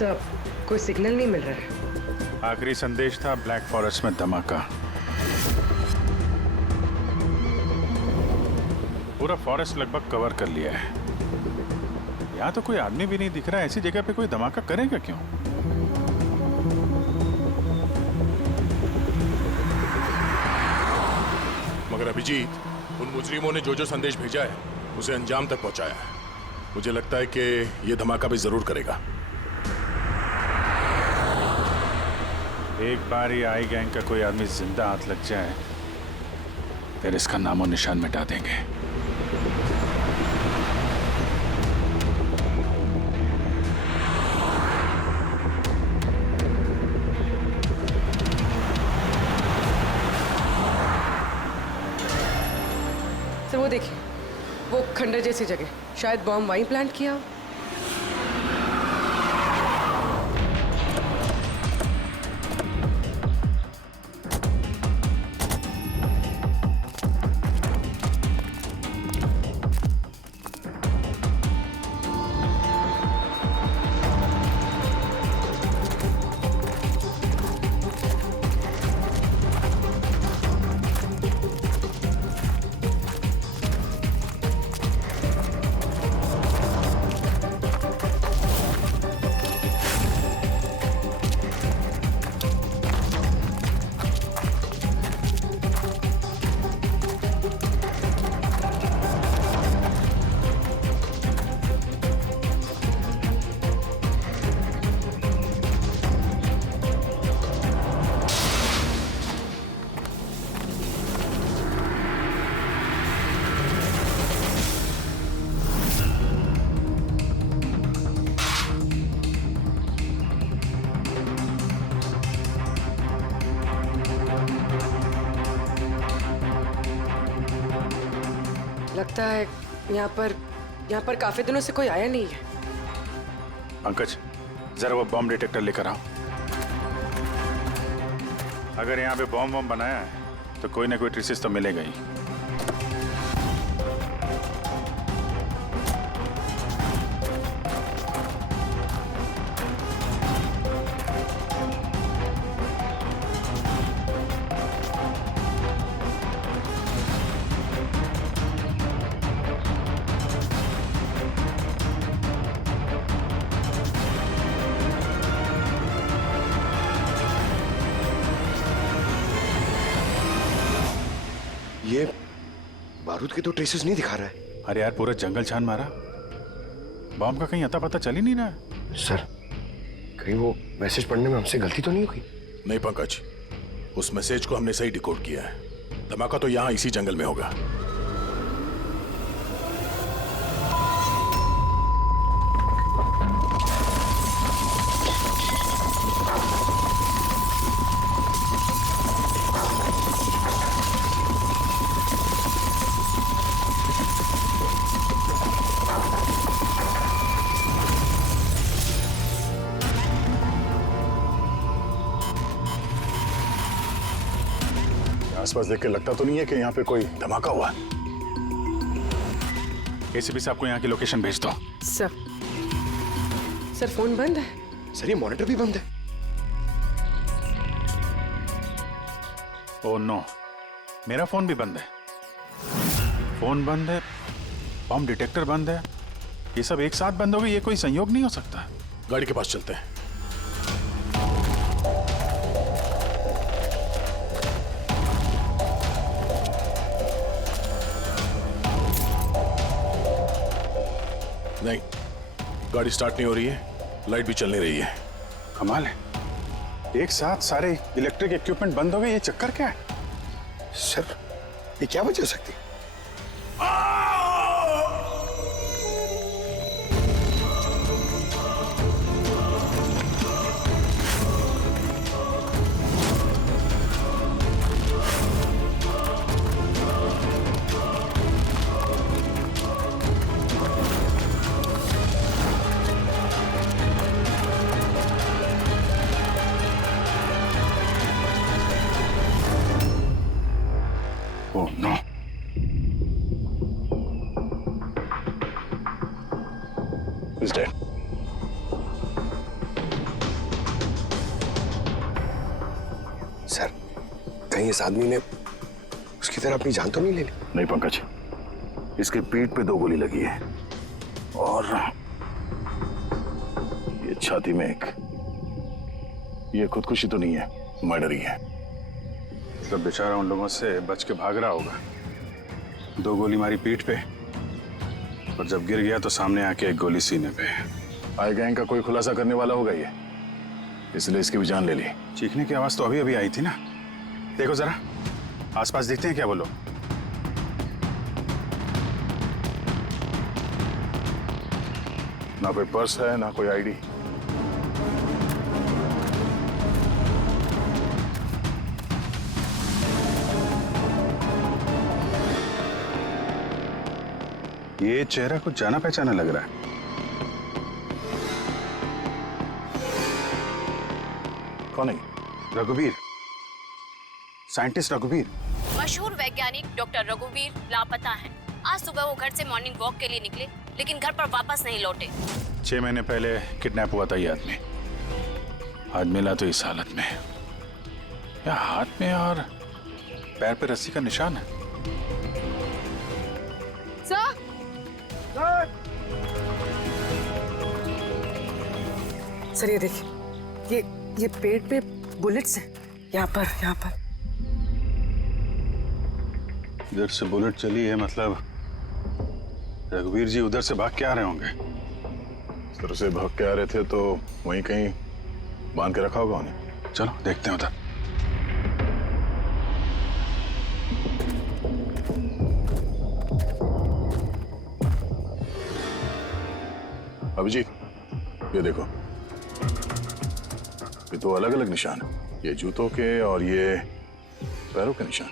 Sir, कोई signal नहीं मिल रहा है। आखिरी संदेश था ब्लैक फॉरेस्ट में धमाका। पूरा फॉरेस्ट लगभग कवर कर लिया है। यहाँ तो कोई आदमी भी नहीं दिख रहा है। ऐसी जगह पे कोई धमाका करेगा क्यों? मगर अभिजीत, उन मुजरिमों ने जो जो संदेश भेजा है उसे अंजाम तक पहुंचाया है। मुझे लगता है कि यह धमाका भी जरूर करेगा। एक बार ये आई गैंग का कोई आदमी जिंदा हाथ लग जाए फिर इसका नामो निशान मिटा देंगे। सर वो देखिए, वो खंडर जैसी जगह, शायद बॉम्ब वहीं प्लांट किया हो। लगता है यहाँ पर काफी दिनों से कोई आया नहीं है। पंकज, जरा वो बॉम्ब डिटेक्टर लेकर आओ। अगर यहाँ पे बॉम्ब बनाया है तो कोई ना कोई ट्रेसेस तो मिलेगा ही। ये बारूद के तो ट्रेसेस नहीं दिखा रहा है। अरे यार, पूरा जंगल छान मारा, बॉम्ब का कहीं अता पता चल ही नहीं रहा है। सर, कहीं वो मैसेज पढ़ने में हमसे गलती तो नहीं हुई? नहीं पंकज, उस मैसेज को हमने सही डिकोड किया है। धमाका तो यहाँ इसी जंगल में होगा। आसपास देख के लगता तो नहीं है कि यहाँ पे कोई धमाका हुआ। एसीपी साहब को यहाँ की लोकेशन भेज दो। सर फोन बंद है। सर, ये मॉनिटर भी बंद है। ओह नो, मेरा फोन भी बंद है। फोन बंद है, बॉम्ब डिटेक्टर बंद है, ये सब एक साथ बंद हो गए। ये कोई संयोग नहीं हो सकता। गाड़ी के पास चलते हैं। नहीं, गाड़ी स्टार्ट नहीं हो रही है, लाइट भी चल नहीं रही है। कमाल है, एक साथ सारे इलेक्ट्रिक इक्विपमेंट बंद हो गए। ये चक्कर क्या है? सर, ये क्या वजह हो सकती है? Oh no, He's dead. कहीं इस आदमी ने उसकी तरह अपनी जान तो नहीं ले ली? नहीं पंकज, इसके पीठ पे 2 गोली लगी है और ये छाती में एक। ये खुदकुशी तो नहीं है, मर्डर ही है। मतलब बेचारा उन लोगों से बच के भाग रहा होगा। 2 गोली मारी पीठ पे और जब गिर गया तो सामने आके 1 गोली सीने पे। आई गैंग का कोई खुलासा करने वाला होगा ये, इसलिए इसकी भी जान ले ली। चीखने की आवाज तो अभी अभी आई थी ना। देखो जरा आसपास दिखते हैं क्या वो लोग? ना कोई पर्स है ना कोई आईडी। ये चेहरा कुछ जाना पहचाना लग रहा है। कौन है? रघुवीर, साइंटिस्ट रघुवीर। मशहूर वैज्ञानिक डॉक्टर रघुवीर लापता हैं। आज सुबह वो घर से मॉर्निंग वॉक के लिए निकले, लेकिन घर पर वापस नहीं लौटे। 6 महीने पहले किडनैप हुआ था ये आदमी। आज मिला तो इस हालत में। या हाथ में और पैर पे रस्सी का निशान है। सर ये देखिए, ये पेट पे बुलेट्स हैं। यहाँ पर। इधर से बुलेट चली है, मतलब रघुवीर जी उधर से भाग के आ रहे होंगे। इस तरह से भाग के आ रहे थे तो वहीं कहीं बांध के रखा होगा उन्हें। चलो देखते हैं उधर। अभिजीत, ये देखो, ये 2 अलग-अलग निशान है। ये जूतों के और ये पैरों के निशान।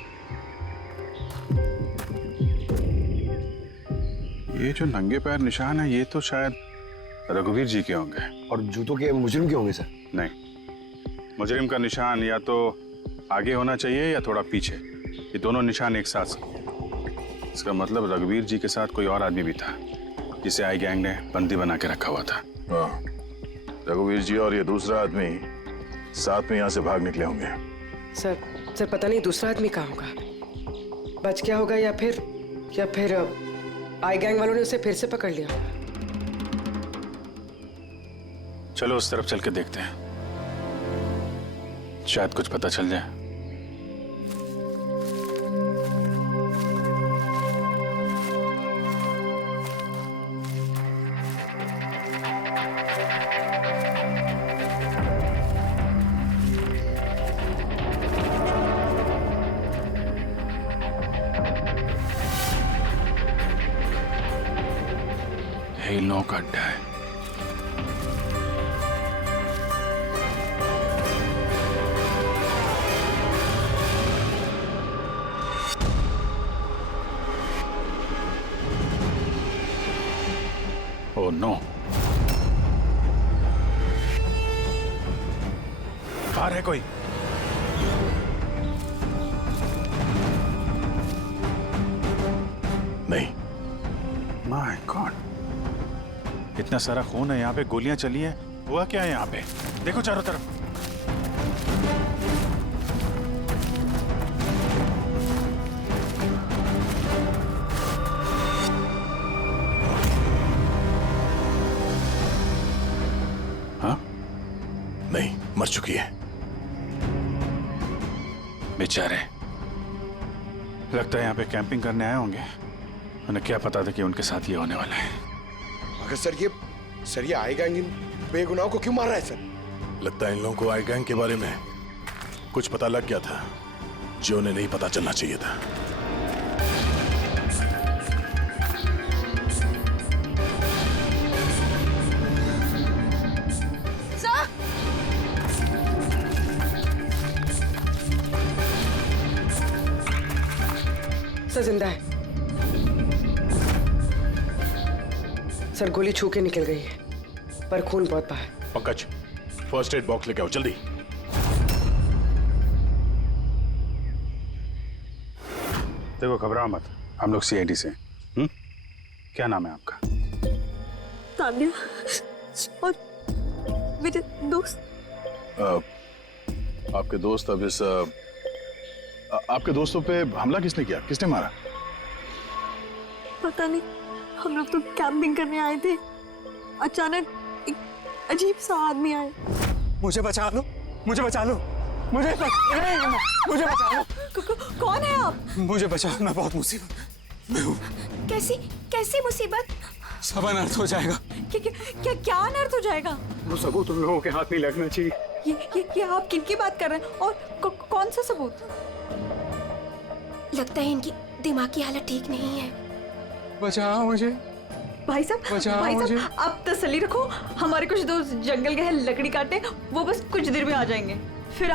ये जो नंगे पैर निशान है ये तो शायद रघुवीर जी के होंगे। और जूतों के मुजरिम के होंगे सर? नहीं, मुजरिम का निशान या तो आगे होना चाहिए या थोड़ा पीछे। ये दोनों निशान एक साथ। इसका मतलब रघुवीर जी के साथ कोई और आदमी भी था जिसे आई गैंग ने बंदी बना के रखा हुआ था। हाँ, रघुवीर जी और ये दूसरा आदमी साथ में यहाँ से भाग निकले होंगे। सर पता नहीं दूसरा आदमी कहाँ होगा। बच गया होगा या फिर आई गैंग वालों ने उसे फिर से पकड़ लिया। चलो उस तरफ चल के देखते हैं, शायद कुछ पता चल जाए। इन लोगों का अड्डा है। ओह नो, बाहर है कोई। नहीं। माय गॉड, इतना सारा खून है यहाँ पे, गोलियां चली हैं। हुआ क्या है यहाँ पे? देखो चारों तरफ। हाँ, नहीं, मर चुकी है। बेचारे, लगता है यहाँ पे कैंपिंग करने आए होंगे। उन्हें क्या पता था कि उनके साथ ये होने वाला है। मगर सर ये आई गैंग इन बेगुनाहों को क्यों मार रहा है सर? लगता है इन लोगों को आई गैंग के बारे में कुछ पता लग गया था जो उन्हें नहीं पता चलना चाहिए था। सर जिंदा है। सर गोली छू के निकल गई है, पर खून बहुत बहा है। पंकज, फर्स्ट एड बॉक्स लेके आओ जल्दी। देखो घबराओ मत, हम लोग सीआईडी से। क्या नाम है आपका? तान्या और मेरे दोस्त। आपके दोस्त अब इस आपके दोस्तों पे हमला किसने किया, किसने मारा? पता नहीं, हम लोग तो कैंपिंग करने आए थे, अचानक एक अजीब सा आदमी आया। मुझे बचा लो, मुझे बचा लो, मुझे बचा लो। कौन है आप? मुझे बचाओ, मैं बहुत मुसीबत में हूँ। कैसी मुसीबत? सब अनर्थ हो जाएगा। क्या अनर्थ हो जाएगा? वो सबूत उन लोगों के हाथ नहीं लगना चाहिए। ये आप किनकी बात कर रहे हैं और कौन सा सबूत? लगता है इनकी दिमाग की हालत ठीक नहीं है। बचाओ मुझे। भाई साहब आप तसल्ली रखो, हमारे कुछ दोस्त जंगल गए हैं लकड़ी काटने, वो बस कुछ देर में आ जाएंगे, फिर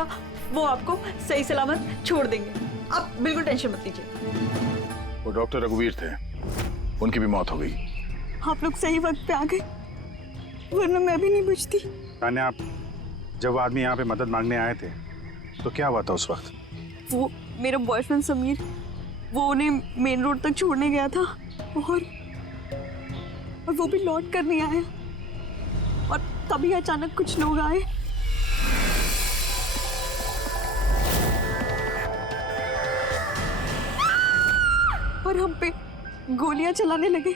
वो आपको सही सलामत छोड़ देंगे, आप बिल्कुल टेंशन मत लीजिए। वो डॉक्टर रघुवीर थे, उनकी भी मौत हो गई। आप लोग सही वक्त पे आ गए, वरना मैं भी नहीं बचती। तान्या, आप जब वो आदमी यहाँ पे मदद मांगने आए थे तो क्या हुआ था उस वक्त? वो मेरा बॉयफ्रेंड समीर, वो उन्हें मेन रोड तक छोड़ने गया था और वो भी लौट कर नहीं आया, और तभी अचानक कुछ लोग आए। और हम पे गोलियां चलाने लगे।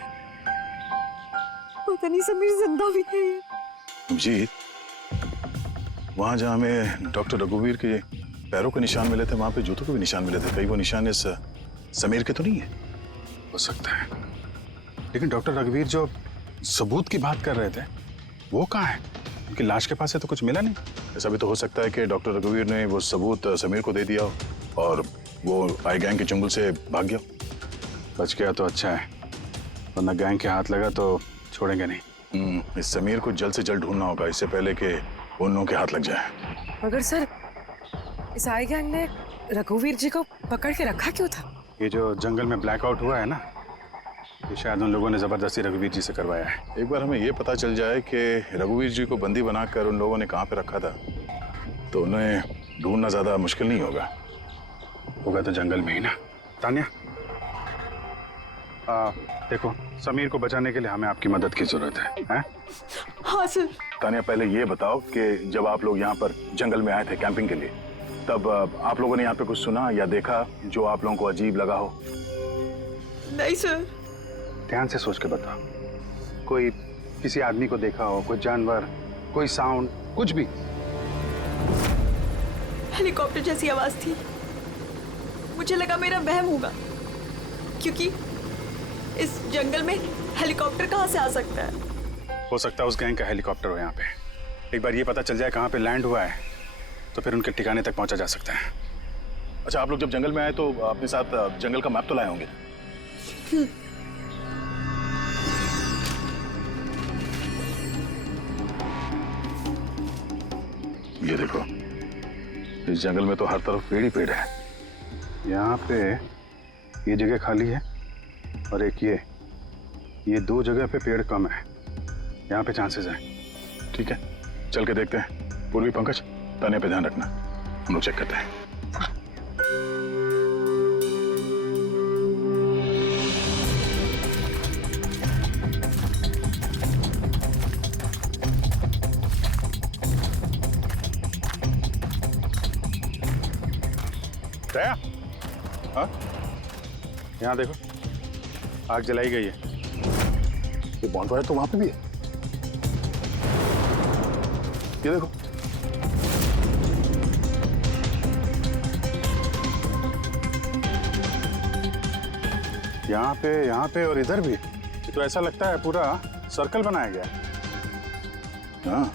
पता नहीं समीर जिंदा भी है। जी, वहां जहां हमें डॉक्टर रघुवीर के पैरों के निशान मिले थे, वहां पे जूतों के भी निशान मिले थे। कहीं वो निशान इस समीर के तो नहीं है? हो सकता है, लेकिन डॉक्टर रघुवीर जो सबूत की बात कर रहे थे वो कहाँ है? उनकी लाश के पास से तो कुछ मिला नहीं। ऐसा भी तो हो सकता है कि डॉक्टर रघुवीर ने वो सबूत समीर को दे दिया हो और वो आई गैंग के चंगुल से भाग गया। बच गया तो अच्छा है, वरना गैंग के हाथ लगा तो छोड़ेंगे नहीं। इस समीर को जल्द से जल्द ढूंढना होगा, इससे पहले कि उन लोगों के हाथ लग जाए। मगर सर, इस आई गैंग ने रघुवीर जी को पकड़ के रखा क्यों था? ये जो जंगल में ब्लैकआउट हुआ है ना, ये शायद उन लोगों ने जबरदस्ती रघुवीर जी से करवाया है। एक बार हमें ये पता चल जाए कि रघुवीर जी को बंदी बनाकर उन लोगों ने कहाँ पे रखा था, तो उन्हें ढूंढना ज्यादा मुश्किल नहीं होगा। होगा तो जंगल में ही ना। तान्या, देखो, समीर को बचाने के लिए हमें आपकी मदद की जरूरत है? हाँ सर। तान्या, पहले ये बताओ कि जब आप लोग यहाँ पर जंगल में आए थे कैंपिंग के लिए, तब आप लोगों ने यहाँ पे कुछ सुना या देखा जो आप लोगों को अजीब लगा हो? नहीं सर। ध्यान से सोच के बताओ। कोई किसी आदमी को देखा हो, कोई जानवर, कोई साउंड, कुछ भी? हेलीकॉप्टर जैसी आवाज थी, मुझे लगा मेरा वहम होगा, क्योंकि इस जंगल में हेलीकॉप्टर कहाँ से आ सकता है? हो सकता है उस गैंग का हेलीकॉप्टर हो यहाँ पे। एक बार ये पता चल जाए कहाँ पे लैंड हुआ है तो फिर उनके ठिकाने तक पहुँचा जा सकता है। अच्छा, आप लोग जब जंगल में आए तो अपने साथ जंगल का मैप तो लाए होंगे? ये देखो, इस जंगल में तो हर तरफ पेड़ ही पेड़ है। यहाँ पे ये जगह खाली है और एक ये दो जगह पे पेड़ कम है, यहाँ पे चांसेस हैं। ठीक है, चल के देखते हैं। पूर्वी, पंकज, तान्या पे ध्यान रखना, हम लोग चेक करते हैं। दया, हाँ, यहाँ देखो, आग जलाई गई है। ये बॉनफायर तो वहां पे भी है। ये देखो, यहाँ पे और इधर भी। ये तो ऐसा लगता है पूरा सर्कल बनाया गया है। हाँ,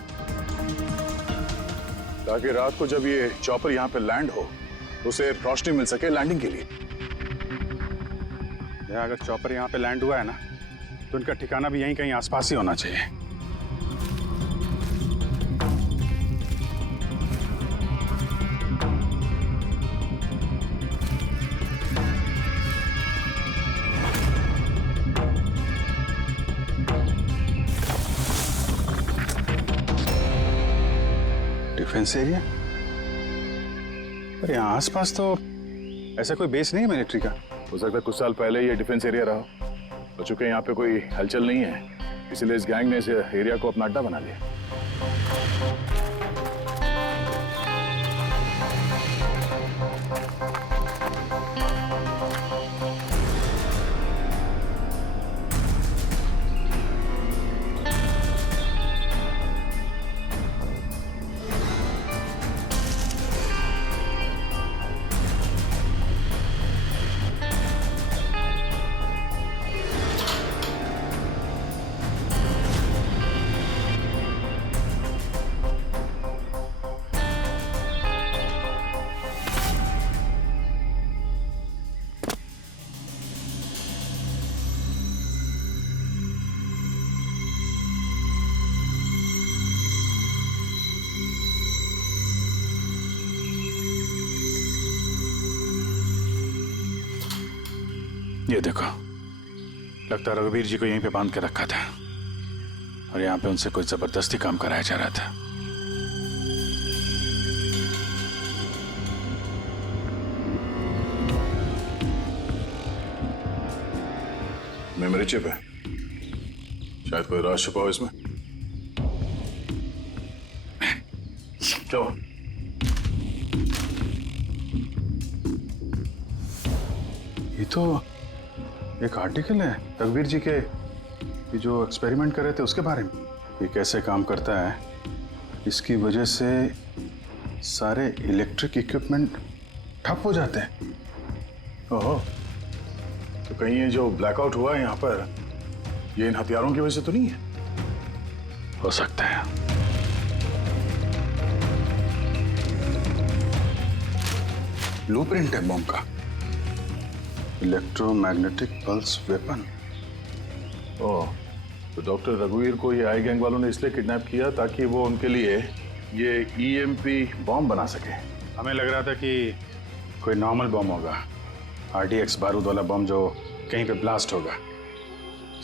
ताकि रात को जब ये चॉपर यहाँ पे लैंड हो उसे रोशनी मिल सके लैंडिंग के लिए। अगर चॉपर यहाँ पे लैंड हुआ है ना, तो उनका ठिकाना भी यहीं कहीं आसपास ही होना चाहिए। Defence area? पर यहाँ आसपास तो ऐसा कोई बेस नहीं है मिलिट्री का। हो सकता है कुछ साल पहले ये डिफेंस एरिया रहा हो, चूंकि यहाँ पे कोई हलचल नहीं है, इसलिए इस गैंग ने इस एरिया को अपना अड्डा बना लिया। ये देखो, लगता है रघुवीर जी को यहीं पे बांध के रखा था और यहाँ पे उनसे कोई जबरदस्ती काम कराया जा रहा था। मेमोरी चिप है, शायद कोई राज छुपा हो इसमें। क्या ये तो एक आर्टिकल है रघुवीर जी के, ये जो एक्सपेरिमेंट कर रहे थे उसके बारे में। ये कैसे काम करता है, इसकी वजह से सारे इलेक्ट्रिक इक्विपमेंट ठप हो जाते हैं। ओहो, तो कहीं ये जो ब्लैकआउट हुआ है यहाँ पर, ये इन हथियारों की वजह से तो नहीं है? हो सकता है। ब्लूप्रिंट है बॉम्ब का, इलेक्ट्रोमैग्नेटिक पल्स वेपन। ओह, तो डॉक्टर रघुवीर को ये आई गैंग वालों ने इसलिए किडनैप किया ताकि वो उनके लिए ये ईएमपी बॉम्ब बना सके। हमें लग रहा था कि कोई नॉर्मल बॉम्ब होगा, आरडीएक्स बारूद वाला बॉम्ब जो कहीं पे ब्लास्ट होगा,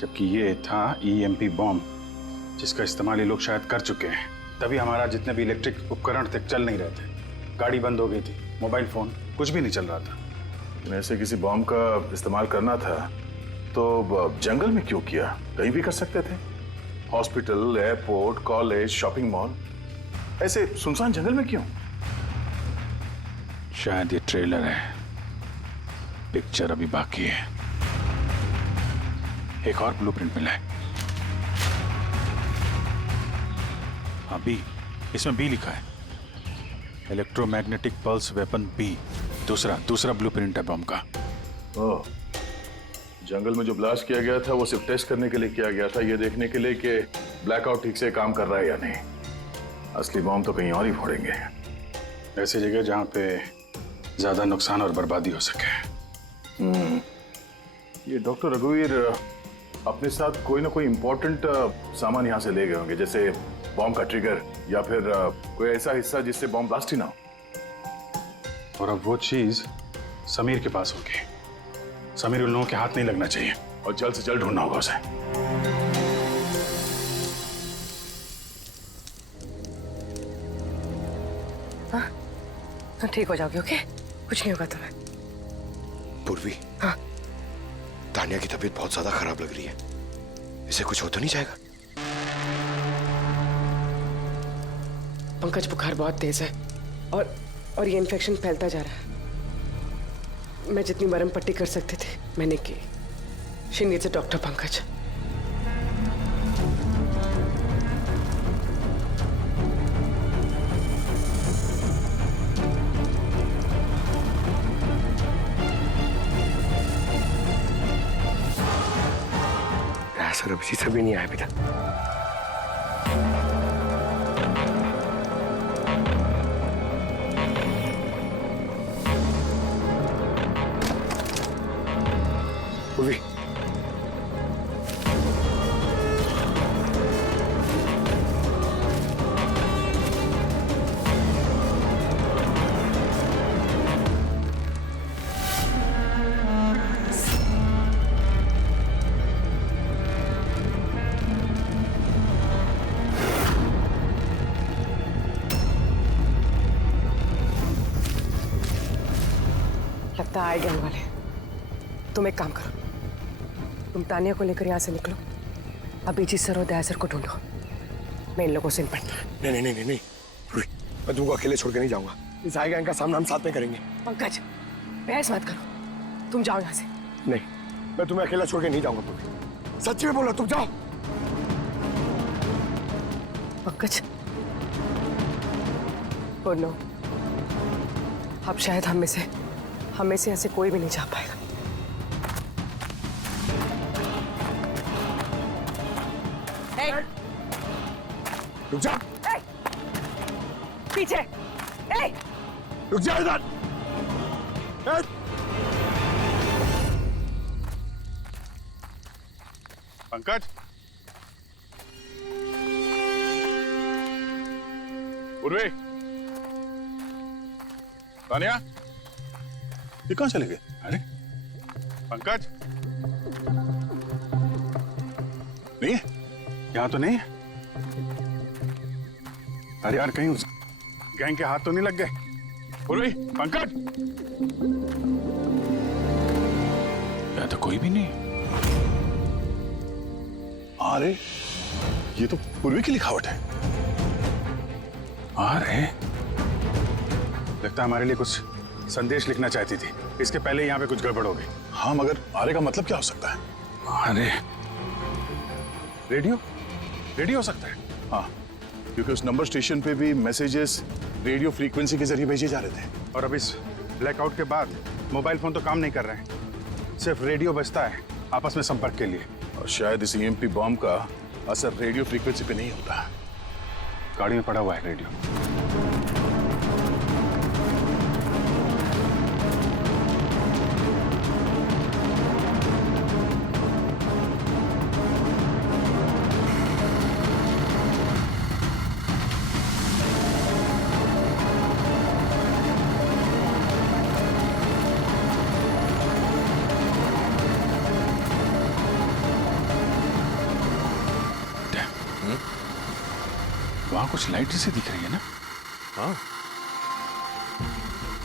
जबकि ये था ईएमपी बॉम्ब जिसका इस्तेमाल ये लोग शायद कर चुके हैं। तभी हमारा जितने भी इलेक्ट्रिक उपकरण थे चल नहीं रहे थे, गाड़ी बंद हो गई थी, मोबाइल फोन कुछ भी नहीं चल रहा था। लेकिन ऐसे किसी बॉम्ब का इस्तेमाल करना था तो जंगल में क्यों किया? कहीं भी कर सकते थे, hospital, airport, college, shopping mall, ऐसे सुनसान जंगल में क्यों? शायद ये ट्रेलर है, पिक्चर अभी बाकी है। एक और ब्लूप्रिंट मिला है, हाँ बी, इसमें बी लिखा है, इलेक्ट्रोमैग्नेटिक पल्स वेपन बी। दूसरा ब्लूप्रिंट है बम का। ओह, जंगल में जो ब्लास्ट किया गया था वो सिर्फ टेस्ट करने के लिए किया गया था, ये देखने के लिए कि ब्लैकआउट ठीक से काम कर रहा है या नहीं। असली बम तो कहीं और ही फोड़ेंगे, ऐसी जगह जहां पे ज्यादा नुकसान और बर्बादी हो सके। ये डॉक्टर रघुवीर अपने साथ कोई ना कोई इम्पोर्टेंट सामान यहाँ से ले गए होंगे, जैसे बॉम्ब का ट्रिगर या फिर कोई ऐसा हिस्सा जिससे बॉम्ब ब्लास्ट ही ना हो। और अब वो चीज समीर के पास होगी। समीर उन लोगों के हाथ नहीं लगना चाहिए और जल्द से जल्द ढूंढना होगा उसे। हाँ, ठीक हो जाओगे, ओके? कुछ नहीं होगा तुम्हें। पूर्वी, हाँ? तानिया की तबीयत बहुत ज्यादा खराब लग रही है, इसे कुछ हो तो नहीं जाएगा? पंकज, बुखार बहुत तेज है और ये इन्फेक्शन फैलता जा रहा है। मैं जितनी मरहम पट्टी कर सकती थी मैंने की। She needs a doctor Pankaj. Sir अभी से भी नहीं आया बेटा। पूर्वी, लगता है आए गैंग वाले। तुम एक काम करो, तुम तानिया को लेकर यहाँ से निकलो, अभिजीत सर और दया सर को ढूंढो। मैं इन लोगों से निपटता। नहीं नहीं नहीं नहीं, मैं तुमको अकेले छोड़ के नहीं जाऊंगा। इस आई गैंग का सामना हम साथ में करेंगे। पंकज, बहस मत करो, तुम जाओ यहाँ से। नहीं, मैं तुम्हें अकेला छोड़ के नहीं जाऊंगा पूर्वी। सच्ची में बोलो, तुम जाओ। पंकज, ओ नो, अब शायद हम में से ऐसे कोई भी नहीं जा पाएगा। रुक जा। पीछे। रुक जा इधर। पंकज, पूर्वी, तानिया, ये कहाँ चले गए? अरे पंकज, नहीं है? यहाँ तो नहीं है। अरे यार कहीं उस गैंग के हाथ तो नहीं लग गए? पूर्वी, पंकज, यहाँ तो कोई भी नहीं है। अरे ये तो पूर्वी की लिखावट है। अरे लगता है हमारे लिए कुछ संदेश लिखना चाहती थी। इसके पहले यहाँ पे कुछ गड़बड़ हो गई। हाँ, मगर आरे का मतलब क्या हो सकता है? अरे रेडियो, रेडियो हो सकता है। हाँ, क्योंकि उस नंबर स्टेशन पे भी मैसेजेस रेडियो फ्रीक्वेंसी के जरिए भेजे जा रहे थे। और अब इस ब्लैकआउट के बाद मोबाइल फोन तो काम नहीं कर रहे हैं, सिर्फ रेडियो बजता है आपस में संपर्क के लिए। और शायद इस ईएमपी बॉम्ब का असर रेडियो फ्रीक्वेंसी पे नहीं होता। गाड़ी में पड़ा हुआ है रेडियो। वहां कुछ लाइट जैसी दिख रही है ना? हाँ,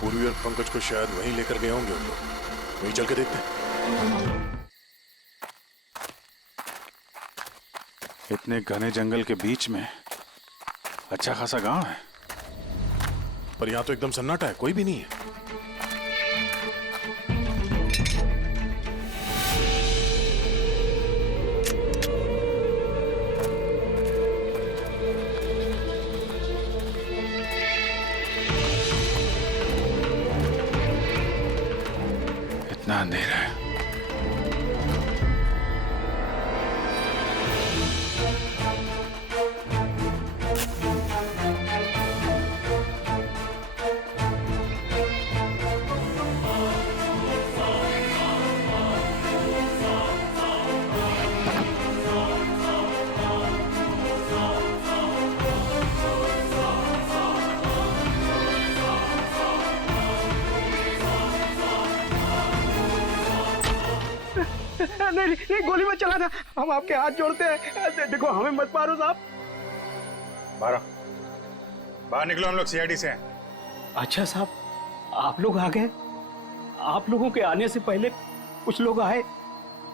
पूर्वी और पंकज को शायद वहीं लेकर गए होंगे उन लोग। वहीं चल के देखते हैं। इतने घने जंगल के बीच में अच्छा खासा गांव है, पर यहाँ तो एकदम सन्नाटा है, कोई भी नहीं है। इतना अंधेरा है। नहीं नहीं, गोली मत चलाना, हम आपके हाथ जोड़ते हैं। देखो हमें मत मारो साहब। बाहर बाहर निकलो, हम लोग सीआईडी से हैं। अच्छा साहब, आप लोग आ गए। आप लोगों के आने से पहले कुछ लोग आए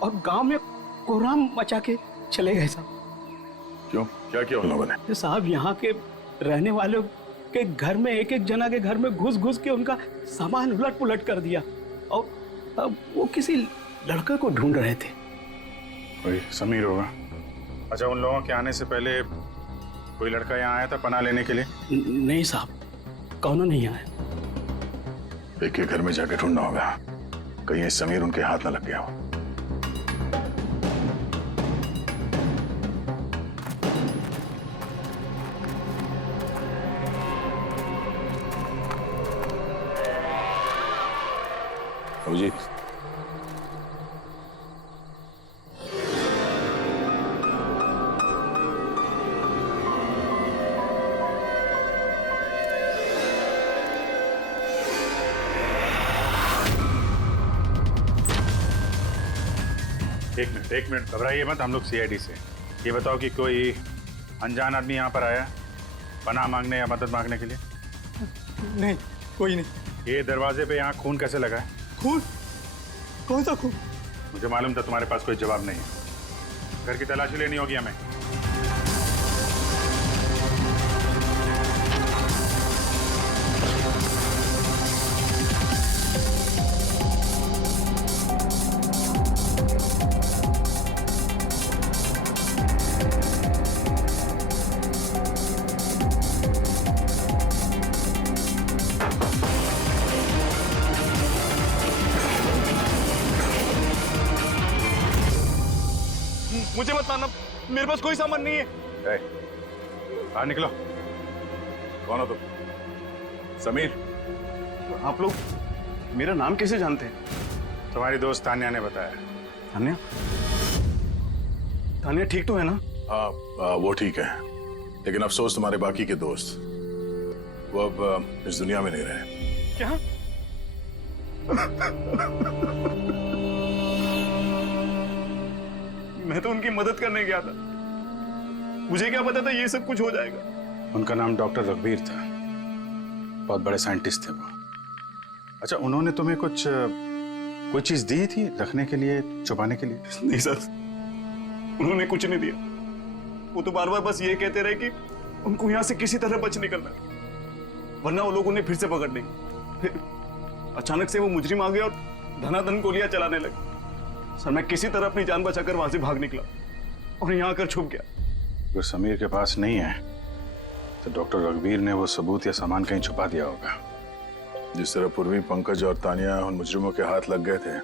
और गांव में कोहराम मचा के चले गए साहब। क्यों, क्या किया उन लोगों ने? तो साहब यहाँ के रहने वालों के घर में एक एक जना के घर में घुस घुस के उनका सामान उलट पुलट कर दिया, और अब वो किसी लड़के को ढूंढ रहे थे। कोई समीर होगा। अच्छा, उन लोगों के आने से पहले कोई लड़का यहाँ आया था पनाह लेने के लिए? नहीं साहब, कौनो नहीं आया। एक के घर में जाके ढूंढना होगा, कहीं ये समीर उनके हाथ न लग गया हो। जी, एक मिनट घबराइए मत, हम लोग सीआईडी से। ये बताओ कि कोई अनजान आदमी यहाँ पर आया पनाह मांगने या मदद मांगने के लिए? नहीं, कोई नहीं। ये दरवाजे पे यहाँ खून कैसे लगा है? खून? कौन सा खून? मुझे मालूम था तुम्हारे पास कोई जवाब नहीं है। घर की तलाशी लेनी होगी हमें। मुझे मत मारना, मेरे पास कोई सामान नहीं है। बाहर निकलो। कौन हो तुम? समीर? आप लोग मेरा नाम कैसे जानते हैं? तुम्हारी दोस्त तान्या ने बताया। तान्या? तान्या ठीक तो है ना? हाँ, वो ठीक है, लेकिन अफसोस तुम्हारे बाकी के दोस्त वो अब इस दुनिया में नहीं रहे। क्या? मैं तो उनकी मदद करने गया था। मुझे क्या पता था ये सब कुछ हो जाएगा। उनका नाम डॉक्टर रघुवीर था, बहुत बड़े साइंटिस्ट थे वो। अच्छा, उन्होंने तुम्हें कोई चीज दी थी रखने के लिए, छुपाने के लिए? नहीं सर, उन्होंने कुछ नहीं दिया। वो तो बार बार बस ये कहते रहे कि उनको यहाँ से किसी तरह बच निकलना है, वरना वो लोग उन्हें फिर से पकड़ लेंगे। फिर अचानक से वो मुजरिम आ गए और धनाधन गोलियां चलाने लगे। सर मैं किसी तरह अपनी जान बचाकर वहां से भाग निकला और यहाँ आकर छुप गया। अगर समीर के पास नहीं है तो डॉक्टर रघुवीर ने वो सबूत या सामान कहीं छुपा दिया होगा। जिस तरह पूर्वी, पंकज और तानिया उन मुजरिमों के हाथ लग गए थे,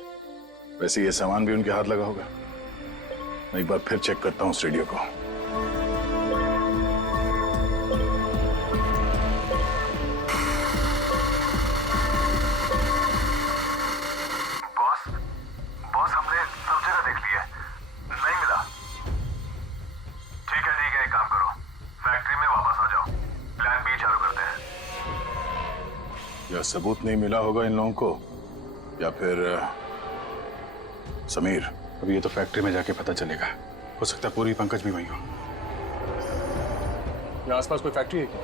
वैसे ये सामान भी उनके हाथ लगा होगा। मैं एक बार फिर चेक करता हूँ उस रेडियो को। बॉस हमने सब जगह देख लिया, नहीं मिला। ठीक है, एक काम करो, फैक्ट्री में वापस आ जाओ, प्लान बी चालू करते हैं। या सबूत नहीं मिला होगा इन लोगों को, या फिर समीर। अभी ये तो फैक्ट्री में जाके पता चलेगा। हो सकता है पूरी, पंकज भी वहीं हो। यहाँ आसपास कोई फैक्ट्री है क्या?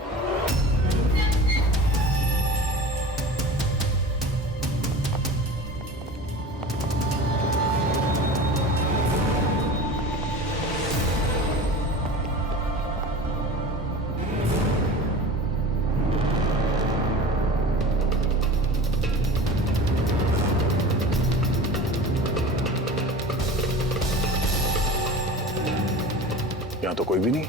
यहाँ तो कोई भी नहीं।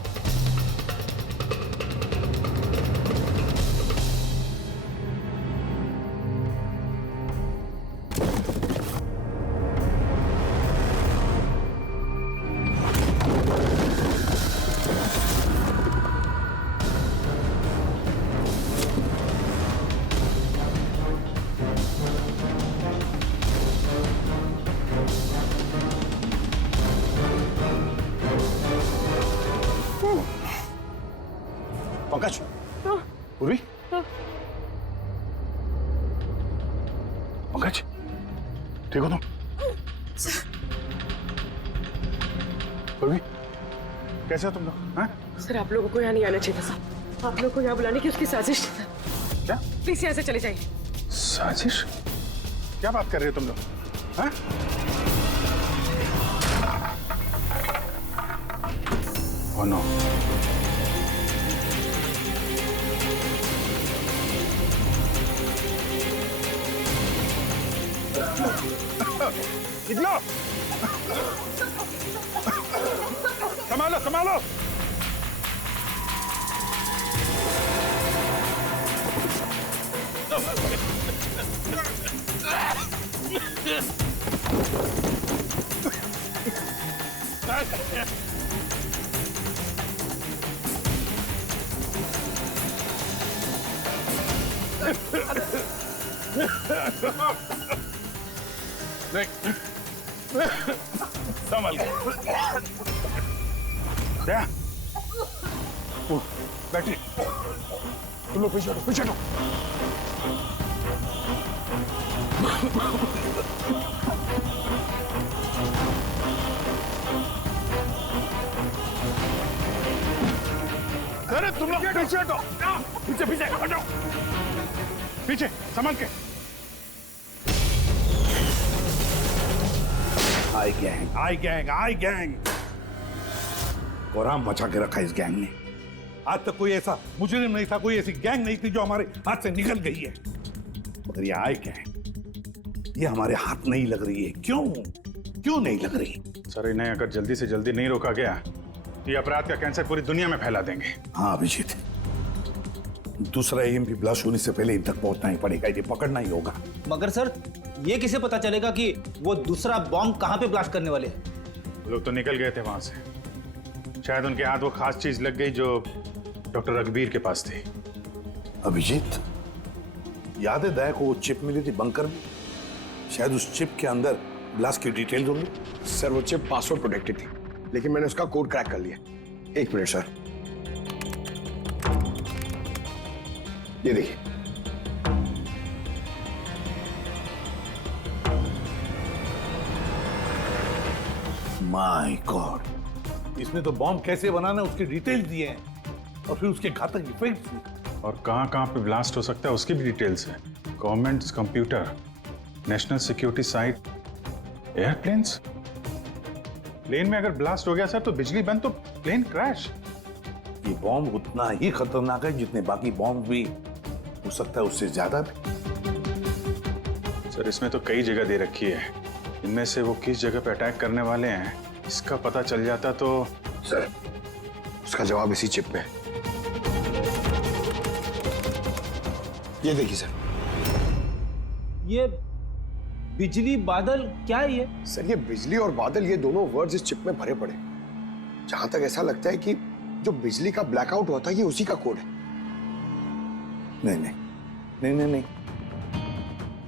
पंकज, पूर्वी, पंकज, ठीक हो तुम? पूर्वी, कैसे हो तुम लोग? हाँ? सर आप लोगों को यहाँ नहीं आना चाहिए था। आप लोगों को यहाँ बुलाने की उसकी साजिश थी। क्या प्लीज यहाँ से चले जाइए। साजिश? क्या बात कर रहे हो तुम लोग? हाँ? Oh no. निकलो! संभालो, संभालो! संभाल क्या? बैठिए, तुम लोग पीछे हटो, पीछे हटो। अरे तुम लोग पीछे हटो, पीछे पीछे हटो, पीछे संभाल के। आई गैंग कोराम मचा के रखा इस गैंग ने। आज तक कोई ऐसा मुजरिम नहीं था, कोई ऐसी गैंग नहीं थी जो हमारे हाथ से निकल गई है। मगर ये आई गैंग, ये हमारे हाथ नहीं लग रही है। क्यों नहीं लग रही? सर इन्हें अगर जल्दी से जल्दी नहीं रोका गया तो ये अपराध का कैंसर पूरी दुनिया में फैला देंगे। हाँ अभिजीत, दूसरा EMP ब्लास्ट होने से पहले इन तक पहुंचना ही पड़ेगा, इन्हें पकड़ना ही होगा। मगर सर ये किसे पता चलेगा कि वो दूसरा बॉम्ब कहाँ पे ब्लास्ट करने वाले हैं? वो लोग तो निकल गए थे वहां से, शायद उनके हाथ वो खास चीज लग गई जो डॉक्टर रघुवीर के पास थी। अभिजीत, याद है दया को वो चिप मिली थी बंकर में? शायद उस चिप के अंदर ब्लास्ट की डिटेल्स होंगी। सर वो चिप पासवर्ड प्रोटेक्टेड थी, लेकिन मैंने उसका कोड क्रैक कर लिया। एक मिनट सर, ये देखिए। माय गॉड, इसमें तो बॉम्ब कैसे बनाना है उसके डिटेल्स दिए हैं और फिर उसके घातक इफेक्ट्स भी। और कहाँ पे ब्लास्ट हो सकता है उसकी भी डिटेल्स है। Government computer, national security site, airplanes. Plane में अगर ब्लास्ट हो गया सर तो बिजली बंद तो प्लेन क्रैश। ये बॉम्ब उतना ही खतरनाक है जितने बाकी बॉम्ब भी हो सकता है, उससे ज्यादा भी। सर इसमें तो कई जगह दे रखी है, इनमें से वो किस जगह पे अटैक करने वाले हैं इसका पता चल जाता तो। सर उसका जवाब इसी चिप में है। ये देखिए सर, ये बिजली बादल क्या है ये? सर ये बिजली और बादल, ये दोनों वर्ड्स इस चिप में भरे पड़े। जहां तक ऐसा लगता है कि जो बिजली का ब्लैकआउट होता है ये उसी का कोड है। नहीं नहीं नहीं नहीं नहीं,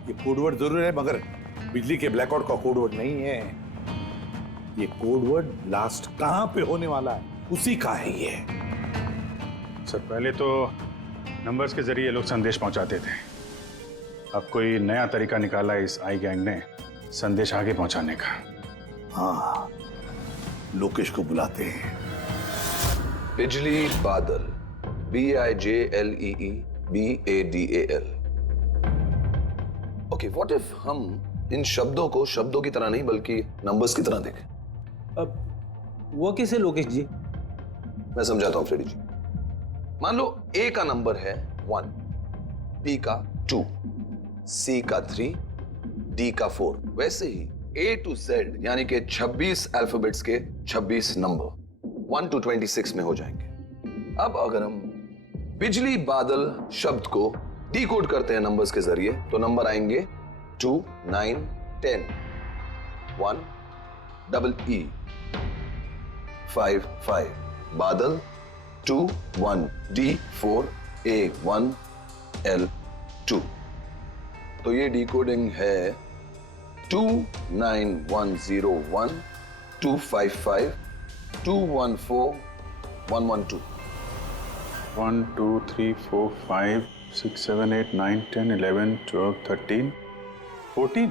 ये कोडवर्ड जरूर है मगर बिजली के ब्लैकआउट का कोडवर्ड नहीं है। ये कोडवर्ड ब्लास्ट कहां पे होने वाला है उसी का है ये। सर पहले तो नंबर्स के जरिए लोग संदेश पहुंचाते थे, अब कोई नया तरीका निकाला है इस आई गैंग ने संदेश आगे पहुंचाने का। हाँ, लोकेश को बुलाते हैं। बिजली बादल, BIJLEE BADAL। Okay, what if हम इन शब्दों को शब्दों की तरह नहीं बल्कि नंबर्स की तरह देखें? अब वो कैसे लोकेश जी? मैं समझाता हूं फ्रेडी जी। मान लो A का नंबर है 1, B का 2, C का 3, D का 4। वैसे ही A to Z यानी कि 26 अल्फाबेट्स के 26 नंबर 1 to 26 में हो जाएंगे। अब अगर हम बिजली बादल शब्द को डिकोड करते हैं नंबर्स के जरिए तो नंबर आएंगे 2, 9, 10, 1, EE, 5, 5, बादल 2, 1, D, 4, A, 1, L, 2। तो ये डिकोडिंग है 29101 255 214 112। 1 2 3 4 5 6 7 8 9 10 11 12 13 14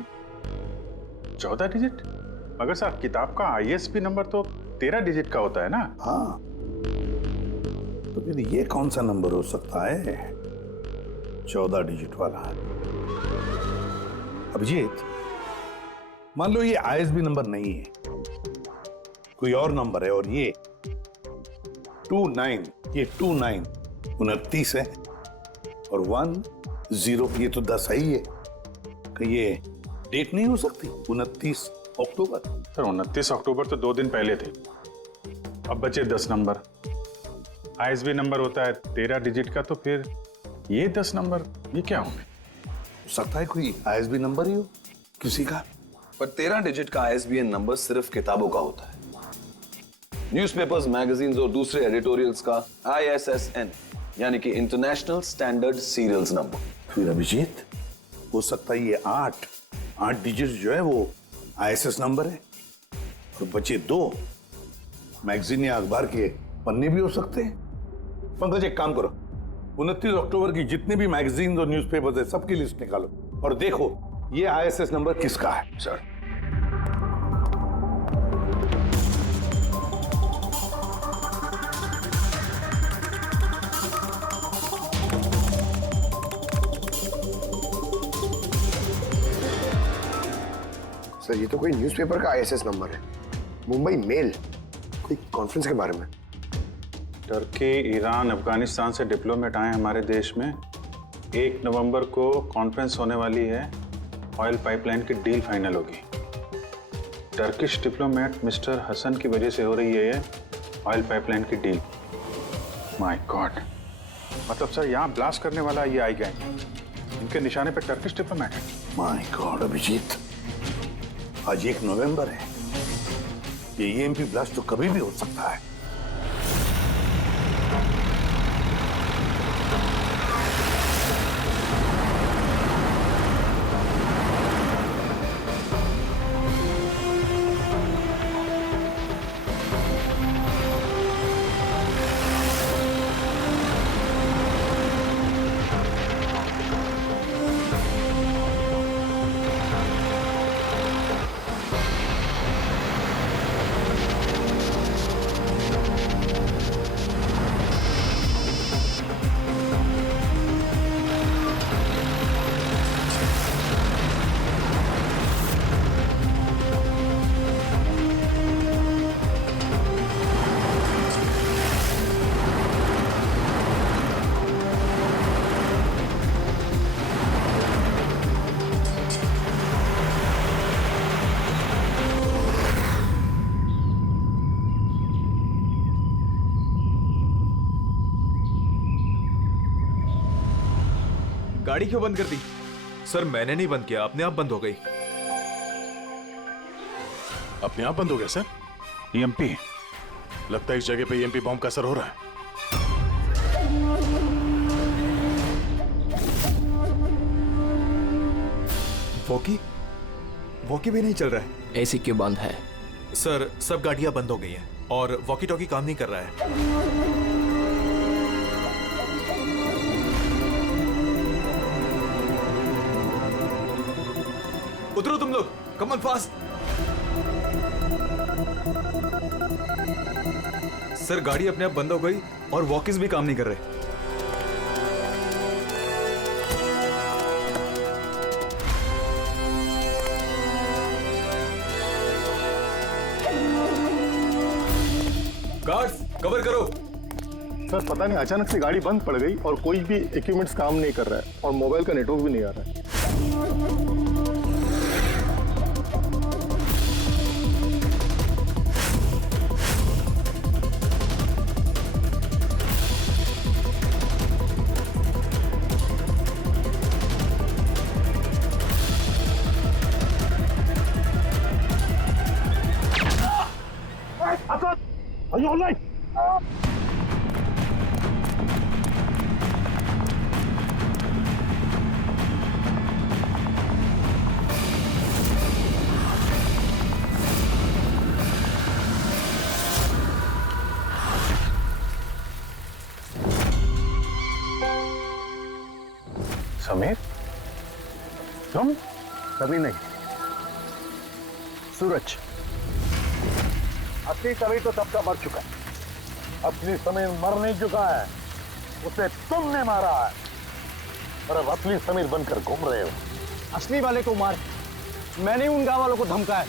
14 डिजिट। मगर साहब किताब का ISB नंबर तो 13 डिजिट का होता है ना? हाँ, तो फिर ये कौन सा नंबर हो सकता है 14 डिजिट वाला? अभिजीत, मान लो ये ISB नंबर नहीं है, कोई और नंबर है और ये 29, ये 29 29 है और 10 ये तो 10 ही है। कि ये डेट नहीं हो सकती 29 अक्टूबर? सर 29 अक्टूबर तो 2 दिन पहले थे, अब बचे 10 नंबर। ISB नंबर होता है 13 डिजिट का, तो फिर ये 10 नंबर ये क्या होंगे? सकता है कोई ISB नंबर ही हो किसी का। पर 13 डिजिट का ISBN नंबर सिर्फ किताबों का होता है। न्यूज़पेपर्स, मैगजीन्स और दूसरे एडिटोरियल्स का ISSN यानी कि इंटरनेशनल स्टैंडर्ड सीरियल्स नंबर। फिर अभिजीत हो सकता है ये 8 डिजिट जो है वो ISS नंबर है और बचे 2 मैगजीन या अखबार के पन्ने भी हो सकते हैं। पंकज एक काम करो, 29 अक्टूबर की जितने भी मैगजीन और न्यूज़पेपर्स है सबकी लिस्ट निकालो और देखो ये ISS नंबर किसका है। सर सर ये तो कोई न्यूज़पेपर का ISS नंबर है। मुंबई मेल, कोई कॉन्फ्रेंस के बारे में। टर्की, ईरान, अफगानिस्तान से डिप्लोमेट आए हमारे देश में। 1 नवंबर को कॉन्फ्रेंस होने वाली है, ऑयल पाइपलाइन की डील फाइनल होगी। टर्किश डिप्लोमेट मिस्टर हसन की वजह से हो रही है ये ऑयल पाइपलाइन की डील। माय गॉड, मतलब सर यहाँ ब्लास्ट करने वाला ये आई गैंग, इनके निशाने पे टर्किश डिप्लोमेट है। माय गॉड अभिजीत, आज 1 नवंबर है, ये EMP ब्लास्ट तो कभी भी हो सकता है। गाड़ी क्यों बंद कर दी? सर मैंने नहीं बंद किया, अपने आप बंद हो गई। अपने आप बंद हो गया सर? ईएमपी। लगता है इस जगह पे ईएमपी बॉम्ब का असर हो रहा है। वॉकी भी नहीं चल रहा है। एसी क्यों बंद है? सर सब गाड़ियां बंद हो गई हैं और वॉकी टॉकी काम नहीं कर रहा है। उतरो तुम लोग, कम ऑन फास्ट। सर गाड़ी अपने आप बंद हो गई और वॉकीज भी काम नहीं कर रहे। गार्ड्स कवर करो। सर पता नहीं अचानक से गाड़ी बंद पड़ गई और कोई भी इक्विपमेंट्स काम नहीं कर रहा है और मोबाइल का नेटवर्क भी नहीं आ रहा है। Are you all right? Sameer, तुम? कभी नहीं। सूरज, असली समीर तो सबका मर चुका है। असली समीर मर नहीं चुका है, उसे तुमने मारा है और अब असली समीर बनकर घूम रहे हो। असली वाले को मार, मैंने उन गांव वालों को धमकाया।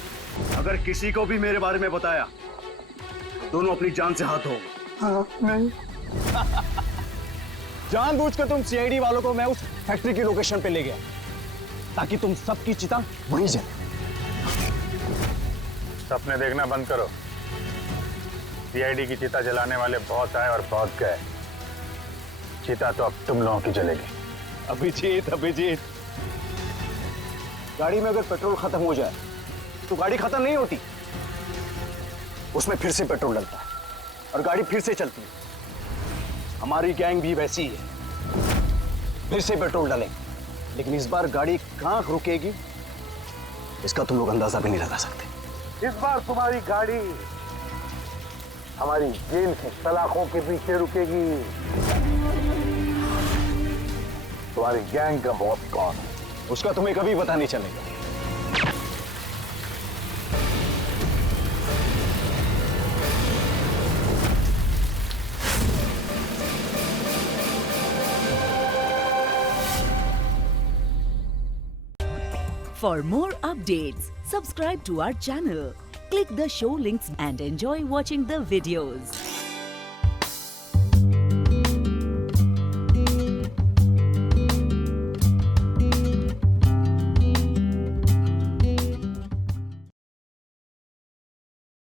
अगर किसी को भी मेरे बारे में बताया दोनों अपनी जान से हाथ धो। नहीं। जानबूझकर तुम सीआईडी वालों को मैं उस फैक्ट्री की लोकेशन पे ले गया ताकि तुम सबकी चिता वहीं जले। सपने देखना बंद करो। सीआईडी की चिता जलाने वाले बहुत आए और बहुत गए। चिता तो अब तुम लोगों की जलेगी। अभिजीत, गाड़ी में अगर पेट्रोल खत्म हो जाए तो गाड़ी खत्म नहीं होती, उसमें फिर से पेट्रोल डलता है और गाड़ी फिर से चलती है। हमारी गैंग भी वैसी ही है, फिर से पेट्रोल डालेंगे, लेकिन इस बार गाड़ी कहां रुकेगी इसका तुम लोग अंदाजा भी नहीं लगा सकते। इस बार तुम्हारी गाड़ी हमारी जेल की सलाखों के पीछे रुकेगी। तुम्हारी गैंग का बॉस कौन है उसका तुम्हें कभी पता नहीं चलेगा। For more updates, subscribe to our channel, click the show links and enjoy watching the videos.